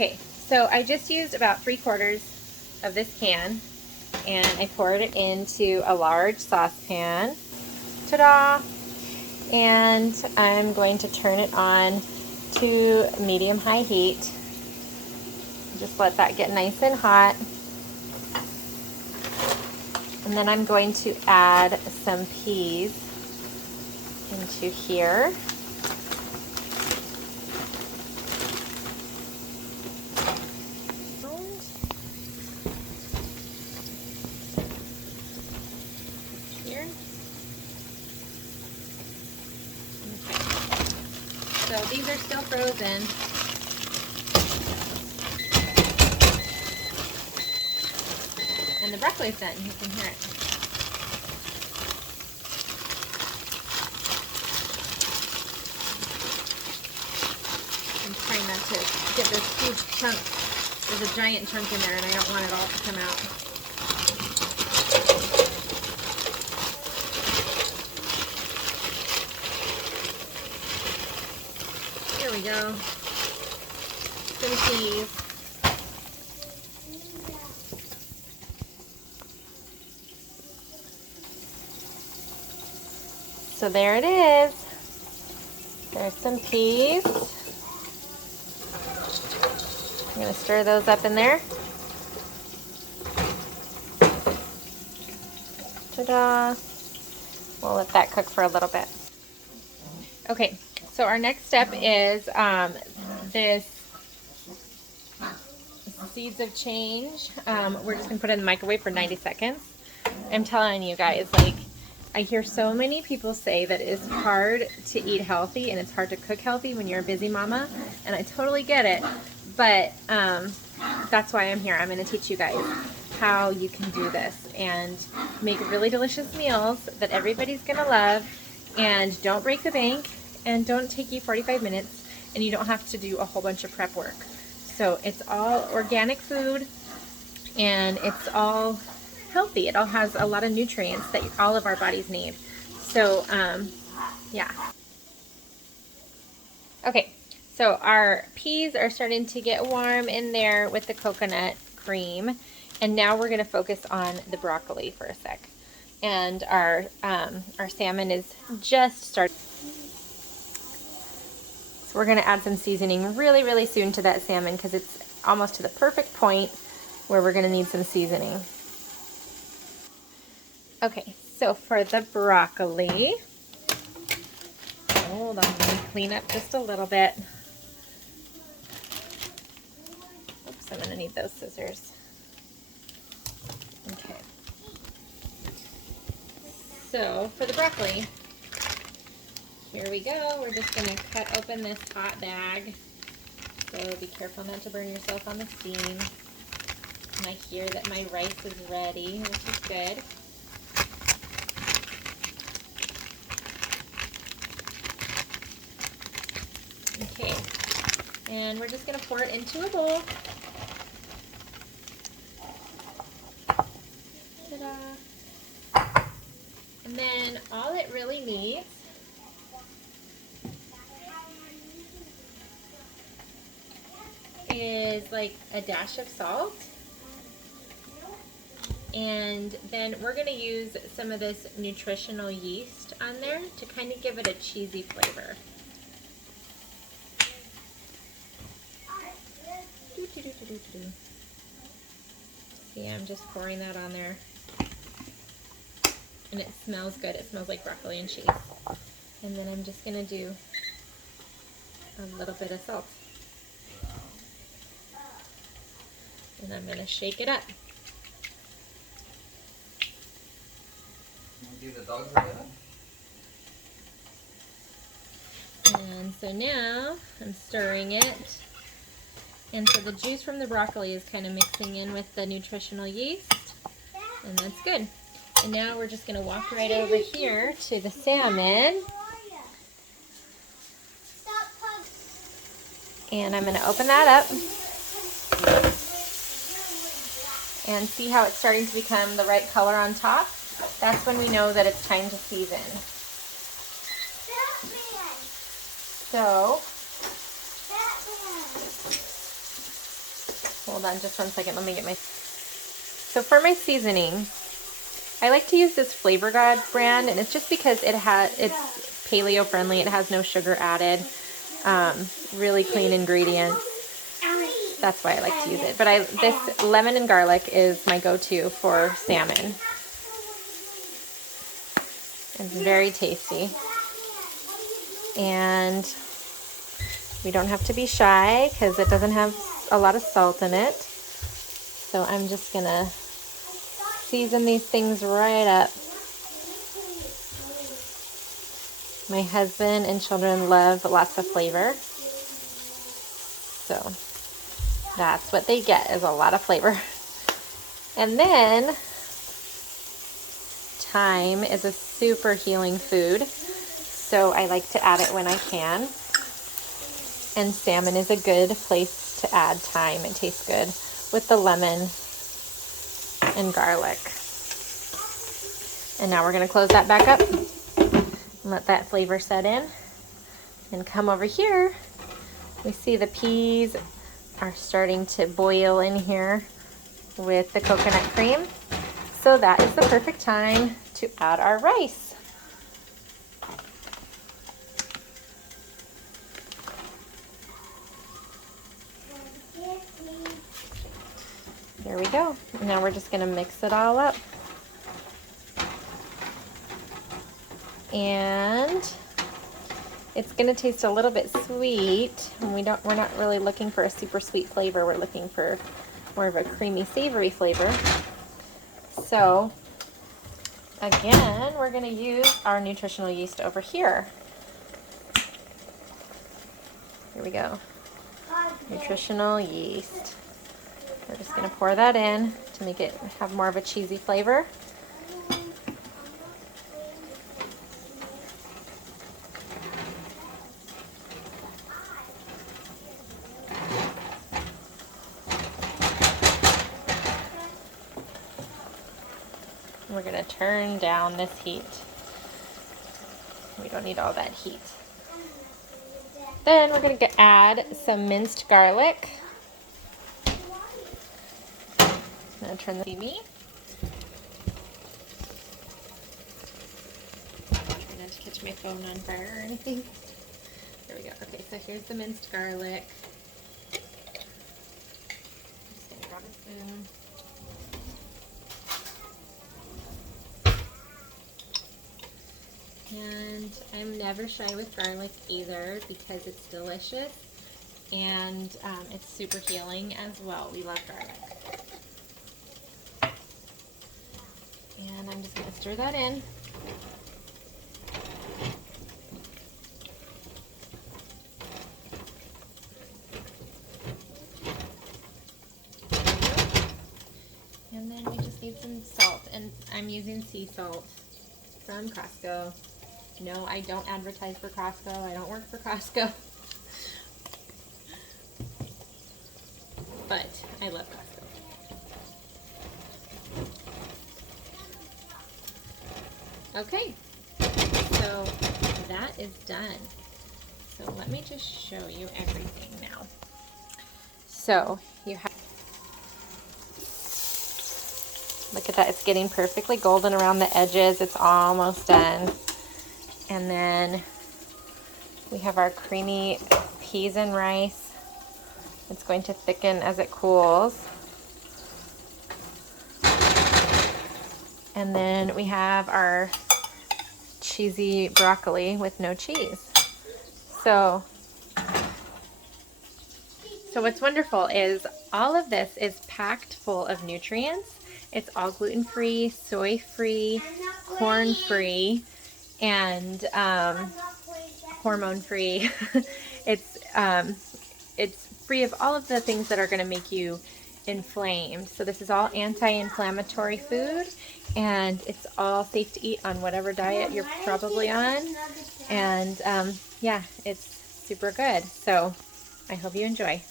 Okay, so I just used about 3/4 of this can, and I poured it into a large saucepan. Ta-da! And I'm going to turn it on to medium-high heat. Just let that get nice and hot. And then I'm going to add some peas into here. Here. Okay. So these are still frozen. And the broccoli's done, you can hear it. I'm trying not to get this huge chunk. There's a giant chunk in there and I don't want it all to come out. Here we go. Some peas. So there it is. There's some peas. I'm going to stir those up in there. Ta-da! We'll let that cook for a little bit. Okay, so our next step is this Seeds of Change. We're just going to put it in the microwave for 90 seconds. I'm telling you guys, like, I hear so many people say that it's hard to eat healthy and it's hard to cook healthy when you're a busy mama, and I totally get it, but that's why I'm here. I'm going to teach you guys how you can do this and make really delicious meals that everybody's going to love, and don't break the bank, and don't take you 45 minutes, and you don't have to do a whole bunch of prep work. So it's all organic food, and it's all healthy. It all has a lot of nutrients that all of our bodies need. So yeah. Okay, so our peas are starting to get warm in there with the coconut cream, and now we're going to focus on the broccoli for a sec. And our salmon is just starting. So we're going to add some seasoning really, really soon to that salmon because it's almost to the perfect point where we're going to need some seasoning. Okay, so for the broccoli, hold on, let me clean up just a little bit. Oops, I'm going to need those scissors. Okay. So for the broccoli, here we go. We're just going to cut open this hot bag. So be careful not to burn yourself on the steam. And I hear that my rice is ready, which is good. Okay, and we're just going to pour it into a bowl. Ta-da! And then all it really needs is like a dash of salt. And then we're going to use some of this nutritional yeast on there to kind of give it a cheesy flavor. See, I'm just pouring that on there. And it smells good. It smells like broccoli and cheese. And then I'm just going to do a little bit of salt. And I'm going to shake it up. And so now I'm stirring it. And so the juice from the broccoli is kind of mixing in with the nutritional yeast. And that's good. And now we're just going to walk right over here to the salmon. And I'm going to open that up. And see how it's starting to become the right color on top? That's when we know that it's time to season. So Hold on just 1 second. Let me get my... So for my seasoning, I like to use this Flavor God brand, and it's just because it's paleo friendly. It has no sugar added. Really clean ingredients. That's why I like to use it. But this lemon and garlic is my go-to for salmon. It's very tasty. And we don't have to be shy because it doesn't have a lot of salt in it. So I'm just gonna season these things right up. My husband and children love lots of flavor. So that's what they get, is a lot of flavor. And then thyme is a super healing food, so I like to add it when I can. And salmon is a good place to add thyme. It tastes good with the lemon and garlic. And now we're going to close that back up and let that flavor set in. And come over here. We see the peas are starting to boil in here with the coconut cream. So that is the perfect time to add our rice. There we go. Now we're just going to mix it all up. And it's going to taste a little bit sweet. And we're not really looking for a super sweet flavor. We're looking for more of a creamy, savory flavor. So again, we're going to use our nutritional yeast over here. Here we go. Nutritional yeast. We're just going to pour that in to make it have more of a cheesy flavor. We're going to turn down this heat. We don't need all that heat. Then we're going to add some minced garlic. I'm going to turn the TV. Try not to catch my phone on fire or anything. There we go. Okay, so here's the minced garlic. I'm just going to grab a spoon. And I'm never shy with garlic either because it's delicious and it's super healing as well. We love garlic. And I'm just going to stir that in. And then we just need some salt, and I'm using sea salt from Costco. No, I don't advertise for Costco. I don't work for Costco. But I love Costco. Okay, so that is done. So let me just show you everything now. So you have, look at that, it's getting perfectly golden around the edges. It's almost done. And then we have our creamy peas and rice. It's going to thicken as it cools. And then we have our cheesy broccoli with no cheese. So what's wonderful is all of this is packed full of nutrients. It's all gluten-free, soy-free, corn-free, and hormone-free. It's free of all of the things that are going to make you inflamed. So this is all anti-inflammatory food, and it's all safe to eat on whatever diet you're probably on. And yeah, it's super good. So I hope you enjoy.